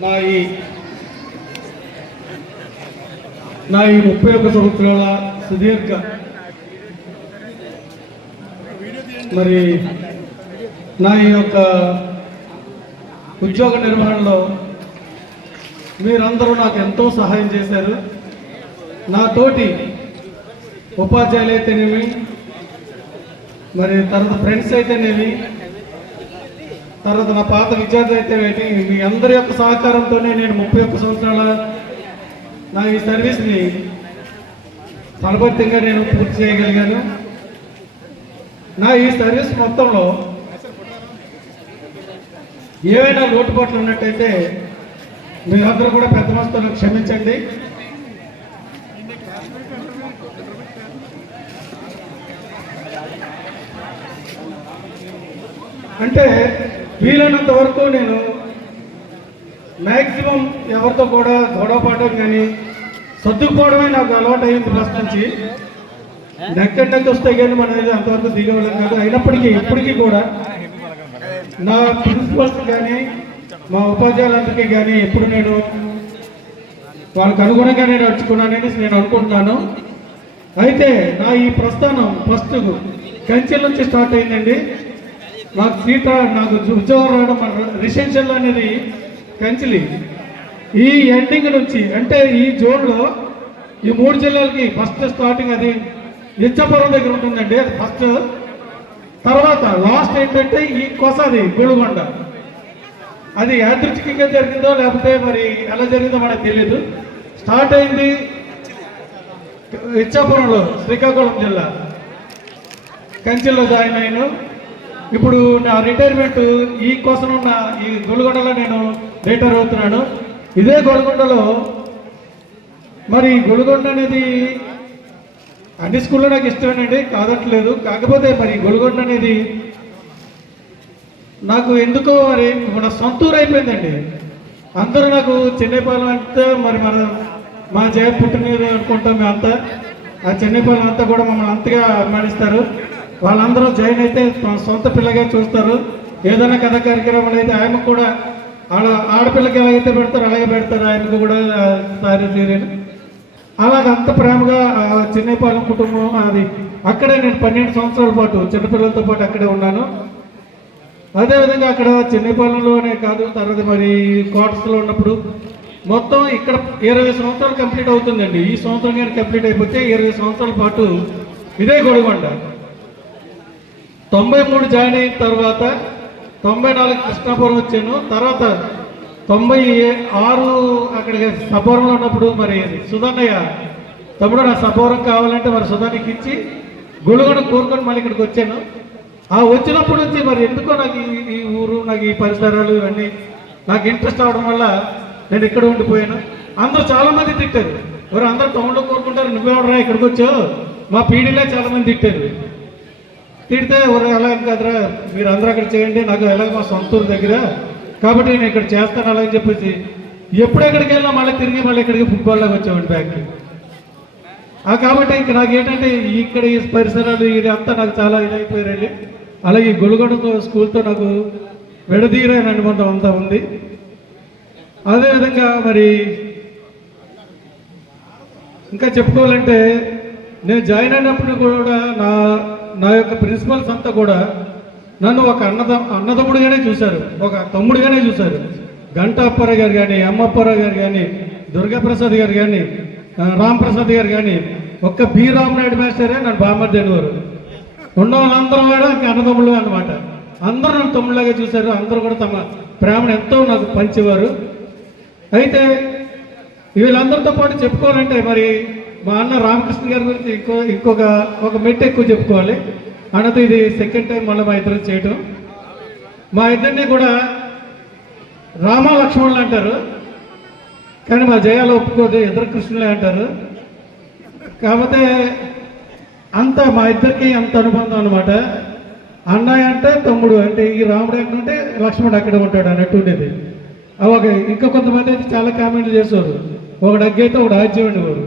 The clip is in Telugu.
నా ఈ 31 సంవత్సరాల సుదీర్ఘ మరి నా ఈ యొక్క ఉద్యోగ నిర్వహణలో మీరందరూ నాకు ఎంతో సహాయం చేశారు. నా తోటి ఉపాధ్యాయులు అయితేనేమి, మరి తర్వాత ఫ్రెండ్స్ అయితేనేమి, తర్వాత నా పాత విద్యార్థులు అయితే మీ అందరి యొక్క సహకారంతోనే నేను 31 సంవత్సరాల నా ఈ సర్వీస్ని ఫలభరితంగా నేను పూర్తి చేయగలిగాను. నా ఈ సర్వీస్ మొత్తంలో ఏవైనా లోటుపాట్లు ఉన్నట్టయితే మీరందరూ కూడా పెద్ద మనసుతో క్షమించండి. అంటే వీలైనంత వరకు నేను మ్యాక్సిమం ఎవరితో కూడా గొడవ పడడం కానీ సర్దుకుపోవడమే నాకు అలవాటు అయింది. ఫస్ట్ నుంచి నెక్కి వస్తాయి కానీ మనం అంతవరకు దిగవడం కాదు. అయినప్పటికీ ఇప్పటికీ కూడా నా ప్రిన్సిపల్స్ కానీ మా ఉపాధ్యాయులందరికీ కానీ ఎప్పుడు నేను వాళ్ళకు అనుగుణంగా నేను నడుచుకున్నానని నేను అనుకుంటున్నాను. అయితే నా ఈ ప్రస్థానం ఫస్ట్ కంచెల నుంచి స్టార్ట్ అయిందండి. నాకు ఉద్యోగం రావడం రెసిడెన్షియల్ అనేది కంచిలి ఈ ఎండింగ్ నుంచి అంటే ఈ జోన్లో ఈ 3 జిల్లాలకి ఫస్ట్ స్టార్టింగ్ అది ఇచ్చపురం దగ్గర ఉంటుందండి. అది ఫస్ట్. తర్వాత లాస్ట్ ఏంటంటే ఈ కొసది గుడిగొండ. అది యాదృచ్ఛికంగా జరిగిందో లేకపోతే మరి ఎలా జరిగిందో మనకు తెలియదు. స్టార్ట్ అయింది ఇచ్చాపురంలో, శ్రీకాకుళం జిల్లా కంచిలో జాయిన్ అయ్యాను. ఇప్పుడు నా రిటైర్మెంట్ ఈ కోసం ఉన్న ఈ గొలుగొండలో నేను రిటైర్ అవుతున్నాను. ఇదే గొలుగొండలో మరి గొలుగొండ అనేది అన్ని స్కూల్లో నాకు ఇష్టమేనండి, కాదట్లేదు. కాకపోతే మరి గొలుగొండ అనేది నాకు ఎందుకో మరి మన సొంతూరు అయిపోయిందండి. అందరూ నాకు చెన్నైపాలెం అంతా మరి మా జయ పుట్టినీరు అనుకుంటాం. మేమంతా ఆ చెన్నైపాలెం అంతా కూడా మమ్మల్ని అంతగా అభిమానిస్తారు. వాళ్ళందరూ జాయిన్ అయితే సొంత పిల్లగా చూస్తారు. ఏదైనా కథ కార్యక్రమాలు అయితే ఆయనకు కూడా ఆడపిల్లకి ఎలాగైతే పెడతారో అలాగే పెడతారు. ఆయనకు కూడా సారీ సీరియల్ అలాగ అంత ప్రేమగా చెన్నైపాలెం కుటుంబం అది. అక్కడే నేను 12 సంవత్సరాల పాటు చిన్నపిల్లలతో పాటు అక్కడే ఉన్నాను. అదేవిధంగా అక్కడ చెన్నైపాలెంలోనే కాదు, తర్వాత మరి క్వార్టర్స్లో ఉన్నప్పుడు మొత్తం ఇక్కడ 20 సంవత్సరాలు కంప్లీట్ అవుతుందండి. ఈ సంవత్సరం కానీ కంప్లీట్ అయిపోతే 20 సంవత్సరాల పాటు ఇదే గొలుగొండ. 93 జాయిన్ అయిన తర్వాత 94 కృష్ణాపురం వచ్చాను. తర్వాత 96 అక్కడికి సపోరంలో ఉన్నప్పుడు మరి సుధన్నయ్య తమ్ముడు నా సపోరం కావాలంటే మరి సుధానికి ఇచ్చి గొలుగొండ కోరుకొని మళ్ళీ ఇక్కడికి వచ్చాను. ఆ వచ్చినప్పటి నుంచి మరి ఎందుకో నాకు ఈ ఊరు, నాకు ఈ పరిసరాలు ఇవన్నీ నాకు ఇంట్రెస్ట్ అవడం వల్ల నేను ఇక్కడ ఉండిపోయాను. అందరూ చాలామంది తిట్టారు. ఎవరు అందరూ టౌన్లో కోరుకుంటారు, నువ్వెవడరా ఇక్కడికి వచ్చావు, మా పీడీలో చాలామంది తిట్టారు. తిడితే ఎవరు ఎలా కదరా మీరు అందరూ అక్కడ చేయండి, నాకు ఎలాగ మా సొంతూరు దగ్గర కాబట్టి నేను ఇక్కడ చేస్తాను అలాగని చెప్పేసి ఎప్పుడెక్కడికి వెళ్ళినా మళ్ళీ ఇక్కడికి ఫుట్బాల్లోకి వచ్చామండి బ్యాక్కి. కాబట్టి ఇంక నాకు ఏంటంటే ఇక్కడ ఈ పరిసరాలు ఇది అంతా నాకు చాలా ఇదైపోయారండి. అలాగే గొలుగొండ స్కూల్తో నాకు విడదీరైన అనుబంధం అంతా ఉంది. అదేవిధంగా మరి ఇంకా చెప్పుకోవాలంటే నేను జాయిన్ అయినప్పుడు కూడా నా యొక్క ప్రిన్సిపల్స్ అంతా కూడా నన్ను ఒక అన్నదమ్ముడిగానే చూశారు, ఒక తమ్ముడిగానే చూశారు. గంటా అప్పారావు గారు కానీ, అమ్మప్పారావు గారు కానీ, దుర్గాప్రసాద్ గారు కానీ, రాంప్రసాద్ గారు కానీ, ఒక్క బి రామనాయుడు మాస్టరే నన్ను బామర్ది అనేవారు. ఉన్న వాళ్ళందరూ కూడా ఇంకా అన్నదమ్ముళ్ళు అనమాట. అందరూ నన్ను తమ్ముళ్ళగా చూశారు. అందరూ కూడా తమ ప్రేమను ఎంతో నాకు పంచేవారు. అయితే వీళ్ళందరితో పాటు చెప్పుకోవాలంటే మరి మా అన్న రామకృష్ణ గారి గురించి ఒక మెట్టు ఎక్కువ చెప్పుకోవాలి. అన్నతో ఇది సెకండ్ టైం మళ్ళీ మా ఇద్దరు చేయటం. మా ఇద్దరిని కూడా రామ లక్ష్మణులు అంటారు, కానీ మా జయాలు ఒప్పుకోదు, ఇద్దరు కృష్ణులే అంటారు. కాకపోతే అంత మా ఇద్దరికి అంత అనుబంధం అనమాట. అన్నయ్య అంటే తమ్ముడు, అంటే ఈ రాముడు అంటే లక్ష్మణుడు అక్కడే ఉంటాడు అన్నట్టు ఉండేది. ఇంకా కొంతమంది అయితే చాలా కామెంట్లు చేసేవారు, ఒకడు అగ్గైతే ఒకడు ఆజ్యం ఉండేవాడు.